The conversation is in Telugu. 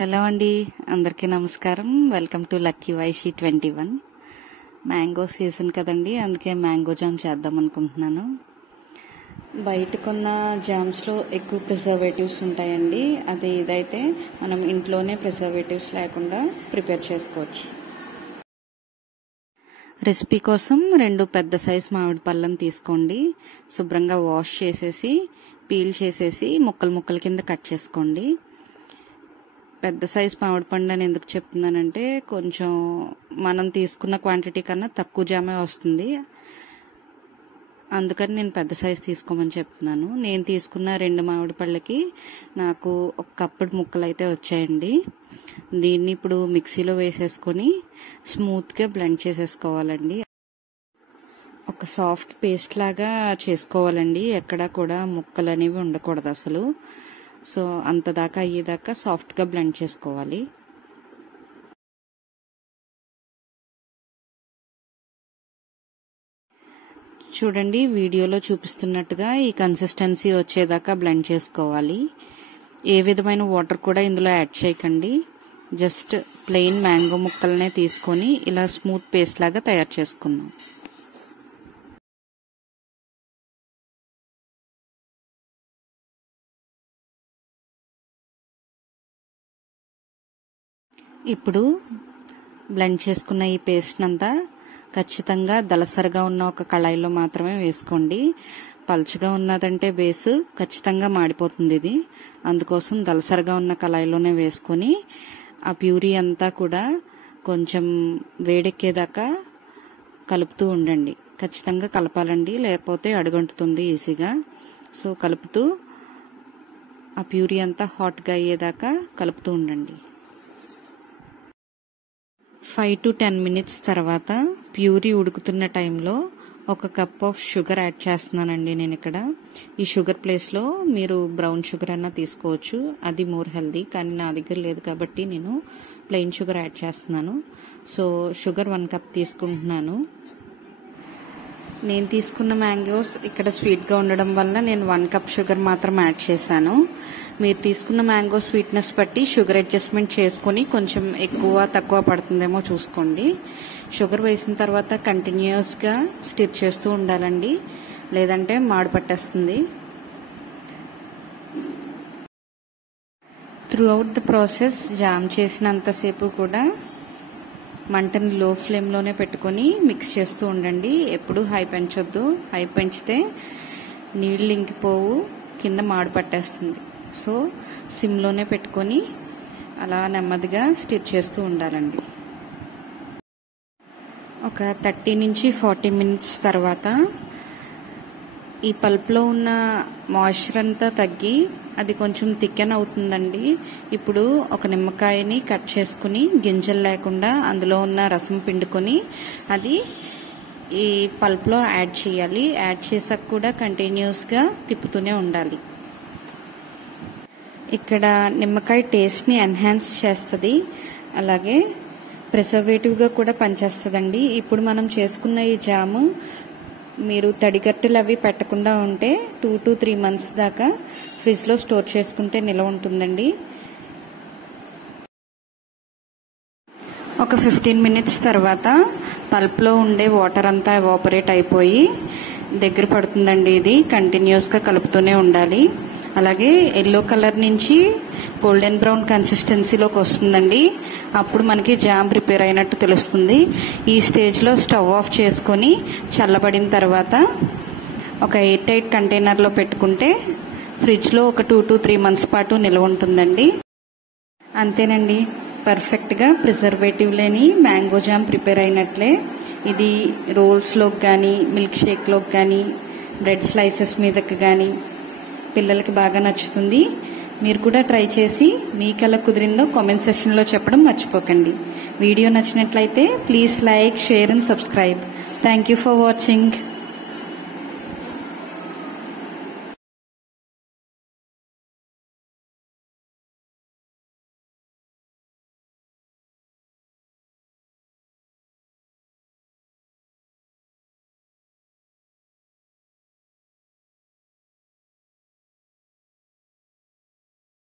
హలో అండి, అందరికీ నమస్కారం. Welcome to lucky Vaishi 21. Mango season కదండి, అందుకే మ్యాంగో జామ్ చేద్దాం అనుకుంటున్నాను. బయట కొన్న జామ్స్లో ఎక్కువ ప్రిజర్వేటివ్స్ ఉంటాయండి. ఇదైతే మనం ఇంట్లోనే ప్రిజర్వేటివ్స్ లేకుండా ప్రిపేర్ చేసుకోవచ్చు. రెసిపీ కోసం 2 పెద్ద సైజ్ మామిడి పళ్ళను తీసుకోండి. శుభ్రంగా వాష్ చేసేసి పీల్ చేసేసి ముక్కల కింద కట్ చేసుకోండి. పెద్ద సైజ్ మామిడి పండు అని ఎందుకు చెప్తున్నానంటే కొంచెం మనం తీసుకున్న క్వాంటిటీ కన్నా తక్కువ జామే వస్తుంది, అందుకని నేను పెద్ద సైజ్ తీసుకోమని చెప్తున్నాను. నేను తీసుకున్న 2 మామిడి పళ్ళకి నాకు 1 కప్పుడు ముక్కలు అయితే వచ్చాయండి. దీన్ని ఇప్పుడు మిక్సీలో వేసేసుకొని స్మూత్గా బ్లెండ్ చేసేసుకోవాలండి. ఒక సాఫ్ట్ పేస్ట్ లాగా చేసుకోవాలండి, ఎక్కడా కూడా ముక్కలు అనేవి ఉండకూడదు అసలు. సో అంతదాకా అయ్యేదాకా సాఫ్ట్గా బ్లెండ్ చేసుకోవాలి. చూడండి, వీడియోలో చూపిస్తున్నట్టుగా ఈ కన్సిస్టెన్సీ వచ్చేదాకా బ్లెండ్ చేసుకోవాలి. ఏ విధమైన వాటర్ కూడా ఇందులో యాడ్ చేయకండి. జస్ట్ ప్లెయిన్ మ్యాంగో ముక్కలనే తీసుకొని ఇలా స్మూత్ పేస్ట్ లాగా తయారు చేసుకున్నాం. ఇప్పుడు బ్లెండ్ చేసుకున్న ఈ పేస్ట్ అంతా ఖచ్చితంగా దళసరిగా ఉన్న ఒక కళాయిలో మాత్రమే వేసుకోండి. పల్చగా ఉన్నదంటే బేస్ ఖచ్చితంగా మాడిపోతుంది ఇది. అందుకోసం దళసరిగా ఉన్న కళాయిలోనే వేసుకొని ఆ ప్యూరీ అంతా కూడా కొంచెం వేడెక్కేదాకా కలుపుతూ ఉండండి. ఖచ్చితంగా కలపాలండి, లేకపోతే అడుగంటుతుంది ఈజీగా. సో కలుపుతూ ఆ ప్యూరీ అంతా హాట్గా అయ్యేదాకా కలుపుతూ ఉండండి. 5 to 10 మినిట్స్ తర్వాత ప్యూరీ ఉడుకుతున్న టైంలో 1 కప్ ఆఫ్ షుగర్ యాడ్ చేస్తున్నానండి నేను ఇక్కడ. ఈ షుగర్ ప్లేస్లో మీరు బ్రౌన్ షుగర్ అన్నా తీసుకోవచ్చు, అది మోర్ హెల్దీ. కానీ నా దగ్గర లేదు కాబట్టి నేను ప్లెయిన్ షుగర్ యాడ్ చేస్తున్నాను. సో షుగర్ 1 కప్ తీసుకుంటున్నాను. నేను తీసుకున్న మ్యాంగోస్ ఇక్కడ స్వీట్గా ఉండడం వల్ల నేను 1 కప్ షుగర్ మాత్రం యాడ్ చేశాను. మీరు తీసుకున్న మ్యాంగో స్వీట్నెస్ బట్టి షుగర్ అడ్జస్ట్మెంట్ చేసుకుని కొంచెం ఎక్కువ తక్కువ పడుతుందేమో చూసుకోండి. షుగర్ వేసిన తర్వాత కంటిన్యూస్గా స్టిర్ చేస్తూ ఉండాలండి, లేదంటే మాడు పట్టేస్తుంది. Throughout the process jam చేసినంతసేపు కూడా మంటని లో ఫ్లేమ్లోనే పెట్టుకొని మిక్స్ చేస్తూ ఉండండి. ఎప్పుడు హై పెంచొద్దు, హై పెంచితే నీళ్ళు ఇంకిపోవు, కింద మాడు పట్టేస్తుంది. సో సిమ్లోనే పెట్టుకొని అలా నెమ్మదిగా స్టిర్ చేస్తూ ఉండాలండి. ఒక 30 నుంచి 40 మినిట్స్ తర్వాత ఈ పల్ప్లో ఉన్న మాయిశ్చర్ అంతా తగ్గి అది కొంచెం థికెన్ అవుతుందండి. ఇప్పుడు ఒక నిమ్మకాయని కట్ చేసుకుని గింజలు లేకుండా అందులో ఉన్న రసం పిండుకొని అది ఈ పల్ప్లో యాడ్ చేయాలి. యాడ్ చేసాక కూడా కంటిన్యూస్గా తిప్పుతూనే ఉండాలి. ఇక్కడ నిమ్మకాయ టేస్ట్ని ఎన్హాన్స్ చేస్తుంది, అలాగే ప్రిజర్వేటివ్గా కూడా పనిచేస్తుందండి. ఇప్పుడు మనం చేసుకున్న ఈ జాము మీరు తడిగట్టెలు అవి పెట్టకుండా ఉంటే 2 to 3 months దాకా ఫ్రిడ్జ్లో స్టోర్ చేసుకుంటే నిల్వ ఉంటుందండి. ఒక 15 మినిట్స్ తర్వాత పల్ప్లో ఉండే వాటర్ అంతా ఎవాపరేట్ అయిపోయి దగ్గర పడుతుందండి. ఇది కంటిన్యూస్గా కలుపుతూనే ఉండాలి. అలాగే ఎల్లో కలర్ నుంచి గోల్డెన్ బ్రౌన్ కన్సిస్టెన్సీలోకి వస్తుందండి. అప్పుడు మనకి జామ్ ప్రిపేర్ అయినట్టు తెలుస్తుంది. ఈ స్టేజ్లో స్టవ్ ఆఫ్ చేసుకొని చల్లబడిన తర్వాత ఒక ఎయిర్ టైట్ కంటైనర్లో పెట్టుకుంటే ఫ్రిడ్జ్లో ఒక 2 to 3 months పాటు నిల్వ ఉంటుందండి. అంతేనండి, పర్ఫెక్ట్గా ప్రిజర్వేటివ్ లేని మ్యాంగో జామ్ ప్రిపేర్ అయినట్లే. ఇది రోల్స్లోకి కానీ, మిల్క్ షేక్లోకి కానీ, బ్రెడ్ స్లైసెస్ మీదకి కానీ పిల్లలకి బాగా నచ్చుతుంది. మీరు కూడా ట్రై చేసి మీకు ఎలా కుదిరిందో కామెంట్ సెక్షన్లో చెప్పడం మర్చిపోకండి. వీడియో నచ్చినట్లయితే please like, share and subscribe. Thank you for watching.